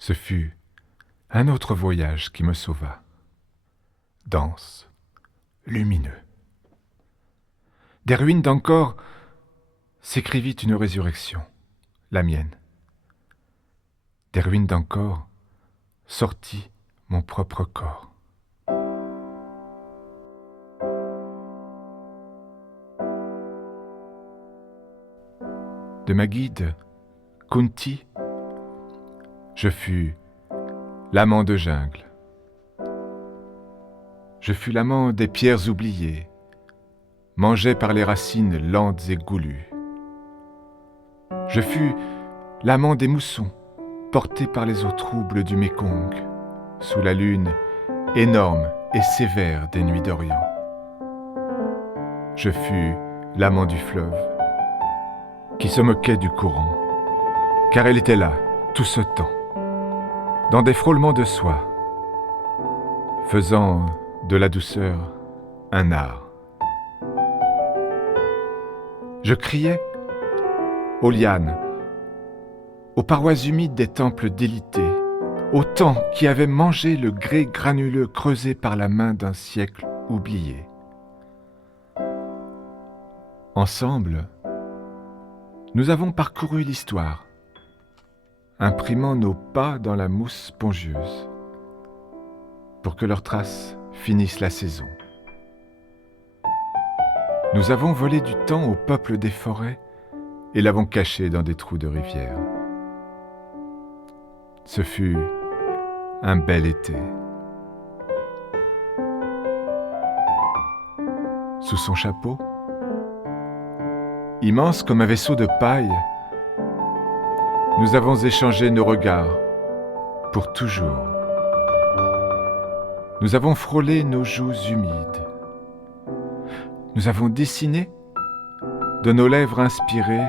Ce fut un autre voyage qui me sauva, dense, lumineux. Des ruines d'Angkor s'écrivit une résurrection, la mienne. Des ruines d'Angkor sortit mon propre corps. De ma guide, Kunti, je fus l'amant de jungle. Je fus l'amant des pierres oubliées, mangé par les racines lentes et goulues. Je fus l'amant des moussons, porté par les eaux troubles du Mékong, sous la lune énorme et sévère des nuits d'Orient. Je fus l'amant du fleuve, qui se moquait du courant, car elle était là, tout ce temps, dans des frôlements de soie, faisant de la douceur un art. Je criais aux lianes, aux parois humides des temples délités, au temps qui avait mangé le grès granuleux creusé par la main d'un siècle oublié. Ensemble, nous avons parcouru l'histoire, imprimant nos pas dans la mousse spongieuse, pour que leurs traces finissent la saison. Nous avons volé du temps au peuple des forêts et l'avons caché dans des trous de rivière. Ce fut un bel été. Sous son chapeau, immense comme un vaisseau de paille, nous avons échangé nos regards pour toujours. Nous avons frôlé nos joues humides. Nous avons dessiné de nos lèvres inspirées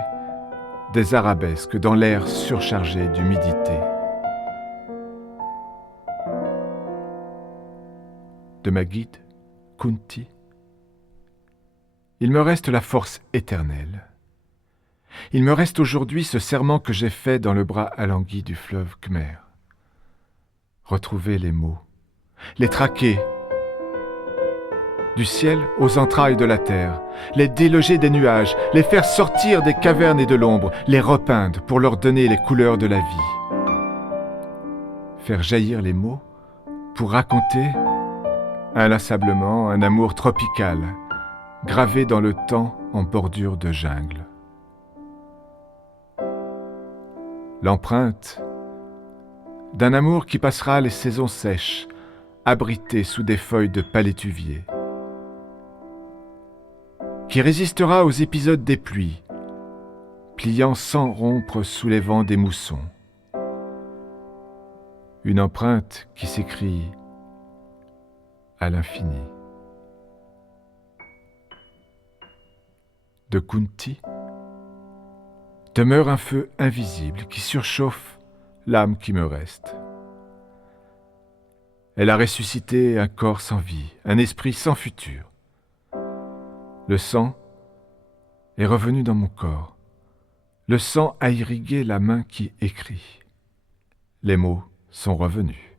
des arabesques dans l'air surchargé d'humidité. De ma guide, Kunti, il me reste la force éternelle. Il me reste aujourd'hui ce serment que j'ai fait dans le bras alangui du fleuve Khmer. Retrouver les mots, les traquer, du ciel aux entrailles de la terre, les déloger des nuages, les faire sortir des cavernes et de l'ombre, les repeindre pour leur donner les couleurs de la vie. Faire jaillir les mots pour raconter inlassablement un amour tropical, gravé dans le temps en bordure de jungle. L'empreinte d'un amour qui passera les saisons sèches, abrité sous des feuilles de palétuvier, qui résistera aux épisodes des pluies, pliant sans rompre sous les vents des moussons. Une empreinte qui s'écrit à l'infini. De Kunti demeure un feu invisible qui surchauffe l'âme qui me reste. Elle a ressuscité un corps sans vie, un esprit sans futur. Le sang est revenu dans mon corps. Le sang a irrigué la main qui écrit. Les mots sont revenus.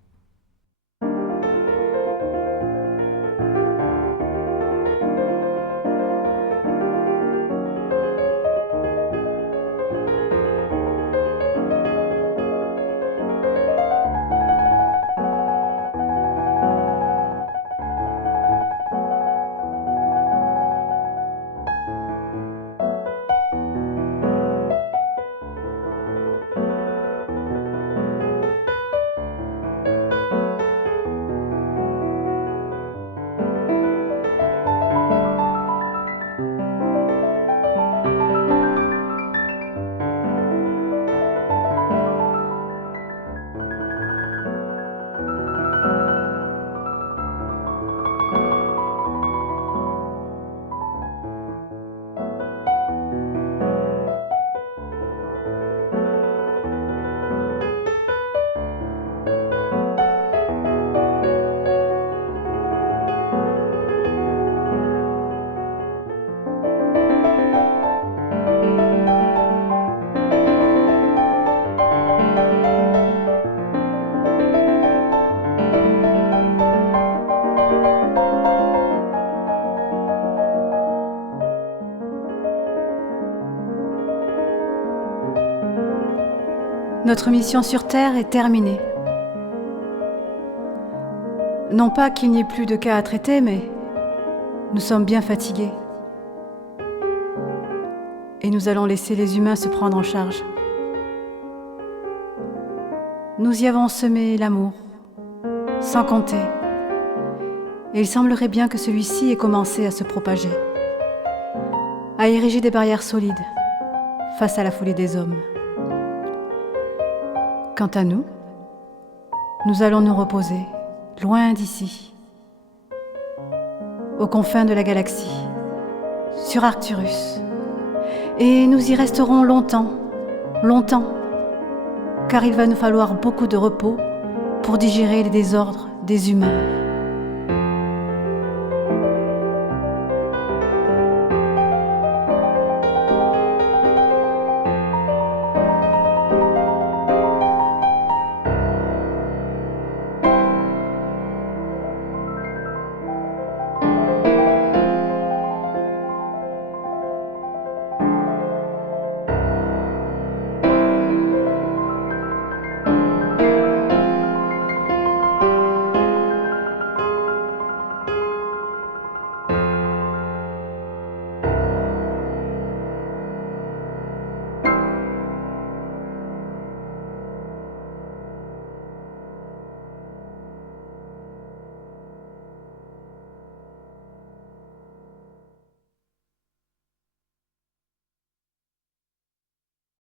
Notre mission sur Terre est terminée. Non pas qu'il n'y ait plus de cas à traiter, mais nous sommes bien fatigués. Et nous allons laisser les humains se prendre en charge. Nous y avons semé l'amour, sans compter. Et il semblerait bien que celui-ci ait commencé à se propager, à ériger des barrières solides face à la folie des hommes. Quant à nous, nous allons nous reposer loin d'ici, aux confins de la galaxie, sur Arcturus. Et nous y resterons longtemps, longtemps, car il va nous falloir beaucoup de repos pour digérer les désordres des humains.